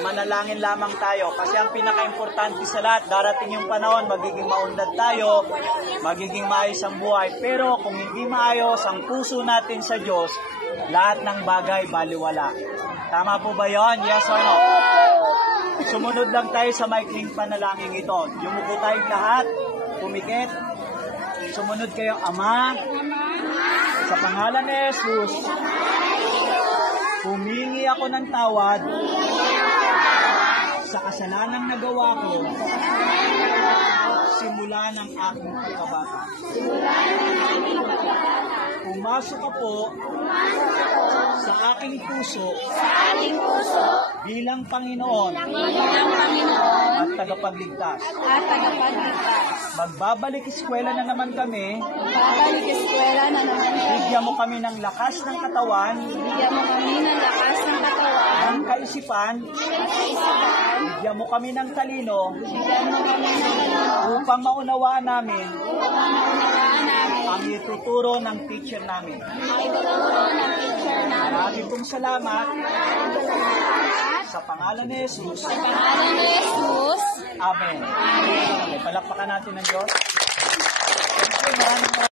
manalangin lamang tayo. Kasi ang pinaka-importante sa lahat, darating yung panahon, magiging maunlad tayo, magiging maayos ang buhay. Pero kung hindi maayos ang puso natin sa Diyos, lahat ng bagay baliwala. Tama po ba yon? Yes or no? Sumunod lang tayo sa maikling panalangin ito. Yumuko tayong lahat, pumikit. Sumunod kayo, Ama, sa pangalan ni Jesus, humingi ako ng tawad sa kasalanang nagawa ko simula ng aking pagkabata. Pumasok ka po sa aking puso bilang Panginoon at tagapagligtas. Magbabalik eskwela na naman kami. Bigyan mo kami ng lakas ng katawan. Ng kaisipan. Bigyan mo kami ng talino. Upang maunawaan namin ang ituturo ng teacher namin. Maraming pong salamat sa pangalan ni Jesus. Amen. Okay, palakpakan natin ng Diyos. Thank you, maraming